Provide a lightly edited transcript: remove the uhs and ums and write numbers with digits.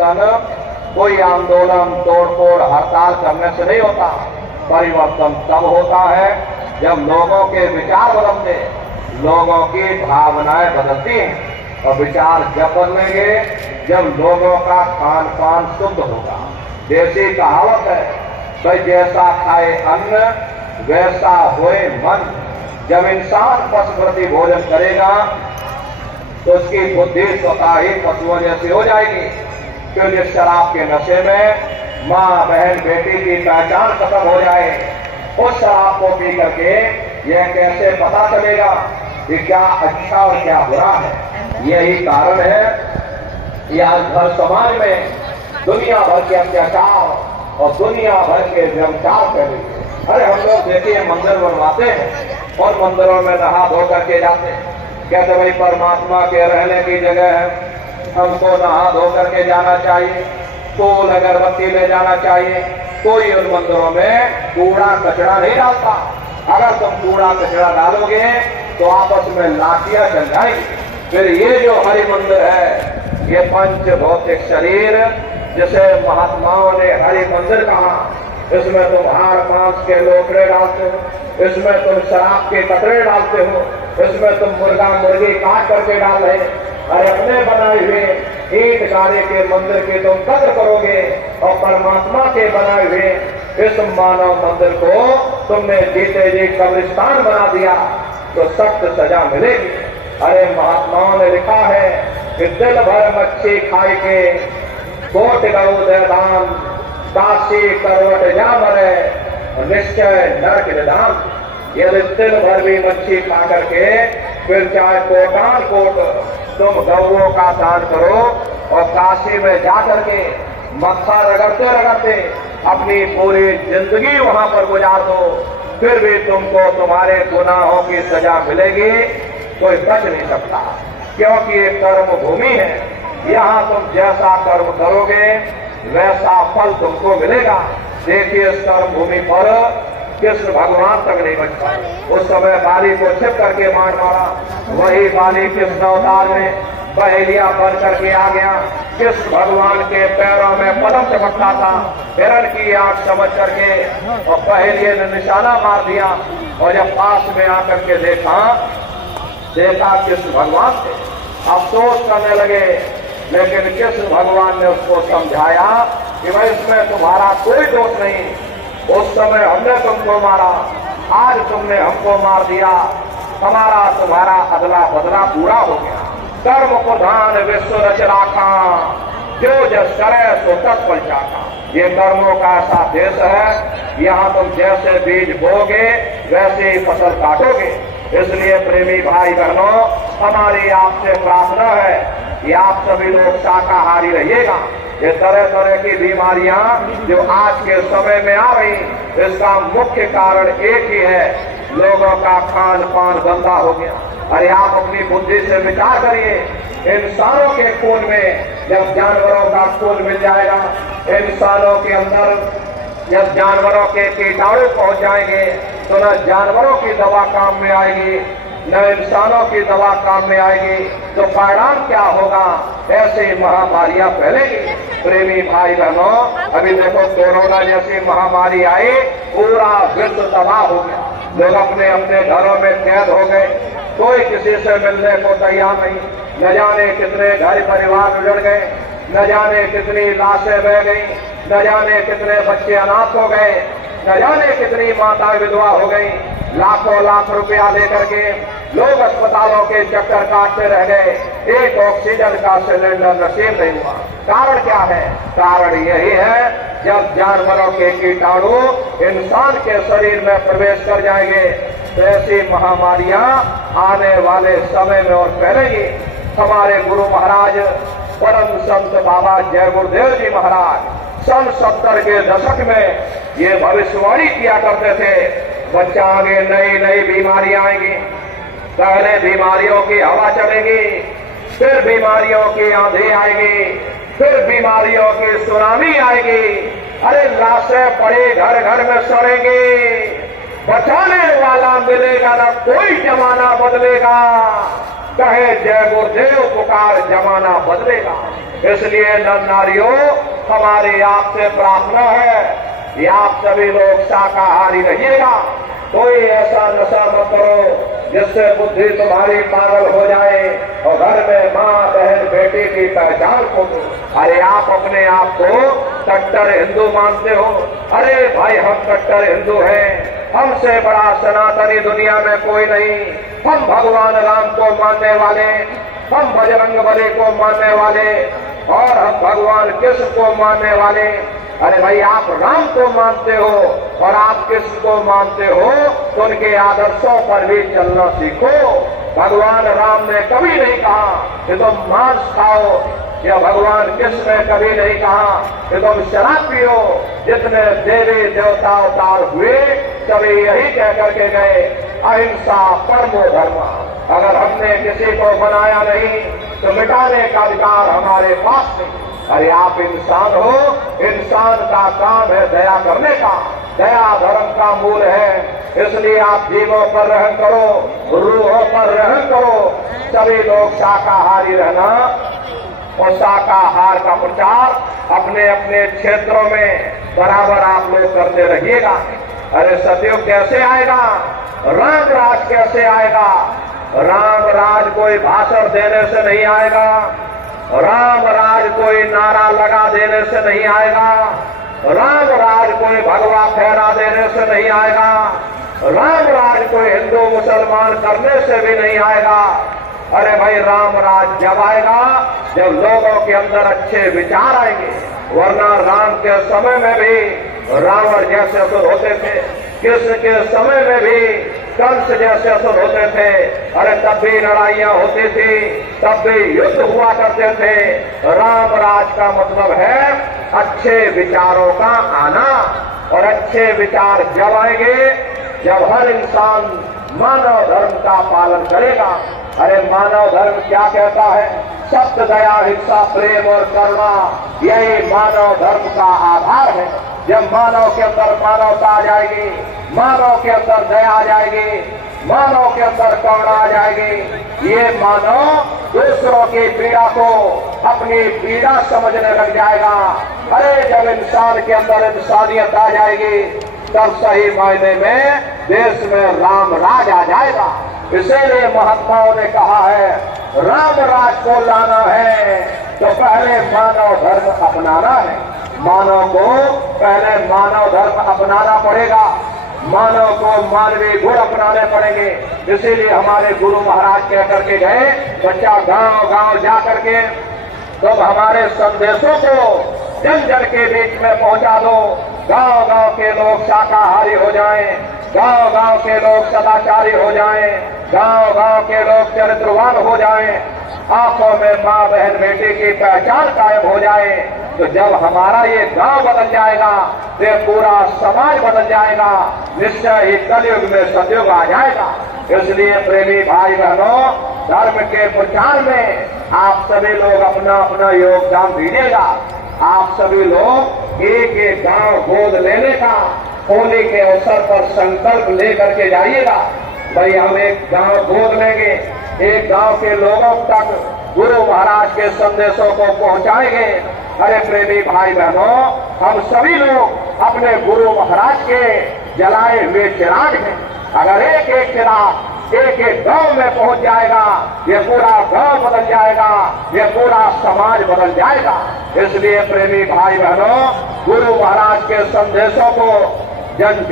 परिवर्तन कोई आंदोलन, तोड़फोड़, हड़ताल करने से नहीं होता। परिवर्तन तब होता है जब लोगों के विचार बदलते, लोगों की भावनाएं बदलती हैं। और विचार जब बदलेंगे जब लोगों का खान पान शुद्ध होगा। देसी कहावत है, भाई जैसा खाए अन्न वैसा होए मन। जब इंसान पशु प्रति भोजन करेगा तो उसकी बुद्धि स्वतः ही पशुओं जैसी हो जाएगी। क्योंकि शराब के नशे में माँ, बहन, बेटी की पहचान खत्म हो जाए। उस शराब को पी करके यह कैसे पता चलेगा कि क्या अच्छा और क्या बुरा है। यही कारण है कि आज भर समाज में दुनिया भर के अत्याचार और दुनिया भर के व्यभिचार कर रही है। अरे हम लोग देखिए मंदिर बनवाते हैं और मंदिरों में नहा धो करके जाते हैं। कहते भाई परमात्मा के रहने की जगह है, हमको नहा धो करके जाना चाहिए, फूल अगरबत्ती ले जाना चाहिए। कोई उन मंदिरों में कूड़ा कचरा नहीं डालता। अगर तुम कूड़ा कचरा डालोगे तो आपस में लाठियां चल जाएंगी। फिर ये जो हरि मंदिर है, ये पंच भौतिक शरीर जिसे महात्माओं ने हरि मंदिर कहा, इसमें तुम हाड़ मांस के लोकड़े डालते हो, इसमें तुम शराब के कतरे डालते हो, इसमें तुम मुर्गा मुर्गी काट करके डाल रहे। अरे अपने बनाए हुए ईंट गारे के मंदिर की तुम कद्र करोगे और परमात्मा के बनाए हुए इस मानव मंदिर को तुमने जीते जी कब्रिस्तान बना दिया तो सख्त सजा मिलेगी। अरे महात्माओं ने लिखा है कि दिल भर मच्छी खाई के कोट गौ दे दान, काशी करवट जा मरे निश्चय नरक निदान। यदि दिल भर भी मच्छी खा करके फिर चाहे कोटान कोट तुम गौओं का दान करो और काशी में जा करके मक्खा रगड़ते रगड़ते अपनी पूरी जिंदगी वहां पर गुजार दो, फिर भी तुमको तुम्हारे गुनाहों की सजा मिलेगी। कोई बच नहीं सकता, क्योंकि ये कर्म भूमि है। यहाँ तुम जैसा कर्म करोगे वैसा फल तुमको मिलेगा। देखिए इस कर्म भूमि पर कृष्ण भगवान तक नहीं बच पाए। उस समय बाली को छिप करके मार मारा, वही बाली कृष्ण अवतार में पहेलिया बन करके आ गया। कृष्ण भगवान के पैरों में पदम चमकता था, हिरण की आंख समझ करके और पहेलिये ने निशाना मार दिया। और जब पास में आकर के देखा कृष्ण भगवान थे, अफसोस करने लगे। लेकिन कृष्ण भगवान ने उसको समझाया कि भाई इसमें तुम्हारा कोई दोष नहीं। उस समय हमने तुमको मारा, आज तुमने हमको मार दिया, हमारा तुम्हारा अदला बदला पूरा हो गया। कर्म प्रधान विश्व रच राखा, जो जस करे सो तत्पल चाखा। ये कर्मों का ऐसा देश है, यहाँ तुम जैसे बीज बोगे वैसे ही फसल काटोगे। इसलिए प्रेमी भाई बहनों, हमारी आपसे प्रार्थना है कि आप सभी लोग शाकाहारी रहिएगा। ये तरह तरह की बीमारियां जो आज के समय में आ रही, इसका मुख्य कारण एक ही है, लोगों का खान पान गंदा हो गया। अरे आप अपनी बुद्धि से विचार करिए, इंसानों के खून में जब जानवरों का खून मिल जाएगा, इंसानों के अंदर जब जानवरों के कीटाणु पहुंच जाएंगे तो न जानवरों की दवा काम में आएगी न इंसानों की दवा काम में आएगी। तो परिणाम क्या होगा? ऐसे महामारियां फैलेंगी। प्रेमी भाई बहनों, अभी देखो कोरोना जैसी महामारी आई, पूरा विश्व तबाह हो गया। लोग अपने अपने घरों में कैद हो गए, कोई किसी से मिलने को तैयार नहीं। न जाने कितने घर परिवार उजड़ गए, न जाने कितनी लाशें बह गई, न जाने कितने बच्चे अनाथ हो गए, न जाने कितनी माताएं विधवा हो गई। लाखों लाख रुपया लेकर के लोग अस्पतालों के चक्कर काटते रह गए, एक ऑक्सीजन का सिलेंडर नसीब नहीं हुआ। कारण क्या है? कारण यही है, जब जानवरों के कीटाणु इंसान के शरीर में प्रवेश कर जाएंगे तो ऐसी महामारियां आने वाले समय में और फैलेंगी। हमारे गुरु महाराज परम संत बाबा जय गुरुदेव जी महाराज सन 70 के दशक में ये भविष्यवाणी किया करते थे, बच्चा आगे नई नई बीमारियां आएंगी। पहले बीमारियों की हवा चलेगी, फिर बीमारियों की आंधी आएगी, फिर बीमारियों की सुनामी आएगी। अरे लाशें पड़े घर घर में सड़ेंगी, बचाने वाला मिलेगा ना, कोई जमाना बदलेगा। कहे जय गुरुदेव पुकार, जमाना बदलेगा। इसलिए नर नारियों, हमारी आपसे प्रार्थना है कि आप सभी लोग शाकाहारी रहिएगा। कोई ऐसा नशा मत करो जिससे बुद्धि तुम्हारी पागल हो जाए और घर में माँ बहन बेटी की पहचान खो दो। अरे आप अपने आप को कट्टर हिंदू मानते हो। अरे भाई, हम कट्टर हिंदू हैं। हमसे बड़ा सनातनी दुनिया में कोई नहीं। हम भगवान राम को मानने वाले, हम बजरंगबली को मानने वाले और हम भगवान कृष्ण को मानने वाले। अरे भाई, आप राम को मानते हो और आप कृष्ण को मानते हो तो उनके आदर्शों पर भी चलना सीखो। भगवान राम ने कभी नहीं कहा कि तुम मांस खाओ, या भगवान कृष्ण ने कभी नहीं कहा कि तुम शराब पियो। जितने देवी देवता अवतार हुए सभी यही कह करके गए, अहिंसा परमो धर्म। अगर हमने किसी को बनाया नहीं तो मिटाने का अधिकार हमारे पास नहीं। अरे आप इंसान हो, इंसान का काम है दया करने का। दया धर्म का मूल है। इसलिए आप जीवों पर रहम करो, रूहों पर रहम करो। सभी लोग शाकाहारी रहना और शाकाहार का प्रचार अपने अपने क्षेत्रों में बराबर आप लोग करते रहिएगा। अरे सतयुग कैसे आएगा? राम राज कैसे आएगा? राम राज कोई भाषण देने से नहीं आएगा। राम राज कोई नारा लगा देने से नहीं आएगा। राम राज कोई भगवा फहरा देने से नहीं आएगा। राम राज कोई हिंदू मुसलमान करने से भी नहीं आएगा। अरे भाई, राम राज जब आएगा जब लोगों के अंदर अच्छे विचार आएंगे। वरना राम के समय में भी रावण जैसे असुर होते थे, कृष्ण के समय में भी कंस जैसे असुर होते थे। अरे तब भी लड़ाइयां होती थी, तब भी युद्ध हुआ करते थे। राम राज का मतलब है अच्छे विचारों का आना। और अच्छे विचार जब आएंगे जब हर इंसान मानव धर्म का पालन करेगा। अरे मानव धर्म क्या कहता है? सत्य, दया, हिंसा, प्रेम और करुणा, यही मानव धर्म का आधार है। जब मानव के अंदर मानवता आ जाएगी, मानव के अंदर दया आ जाएगी, मानव के अंदर करुणा आ जाएगी, ये मानव दूसरों की पीड़ा को अपनी पीड़ा समझने लग जाएगा। अरे जब इंसान के अंदर इंसानियत आ जाएगी तब सही मायने में देश में राम राज आ जाएगा। इसीलिए महात्माओं ने कहा है, राम राज को लाना है तो पहले मानव धर्म अपनाना है। मानव को पहले मानव धर्म अपनाना पड़ेगा। मानव को मानवीय गुण अपनाने पड़ेंगे। इसीलिए हमारे गुरु महाराज कह करके गए, बच्चा गांव गांव जा करके तुम हमारे संदेशों को जन जन के बीच में पहुंचा दो। गांव गांव के लोग शाकाहारी हो जाएं, गांव गांव के लोग सदाचारी हो जाएं, गांव गांव के लोग चरित्रवान हो जाएं, आंखों में माँ बहन बेटी की पहचान कायम हो जाए। तो जब हमारा ये गांव बदल जाएगा तो ये पूरा समाज बदल जाएगा। निश्चय ही कलयुग में सतयुग आ जाएगा। इसलिए प्रेमी भाई बहनों, धर्म के प्रचार में आप सभी लोग अपना अपना योगदान दीजिएगा। आप सभी लोग एक एक गांव गोद लेने का होली के अवसर पर संकल्प लेकर के जाइएगा। भाई, हम एक गांव गोद लेंगे, एक गांव के लोगों तक गुरु महाराज के संदेशों को पहुंचाएंगे। अरे प्रेमी भाई बहनों, हम सभी लोग अपने गुरु महाराज के जलाए हुए चिराग हैं। अगर एक एक चिराग एक एक गांव में पहुंच जाएगा, ये पूरा गांव बदल जाएगा, ये पूरा समाज बदल जाएगा। इसलिए प्रेमी भाई बहनों, गुरु महाराज के संदेशों को जन जन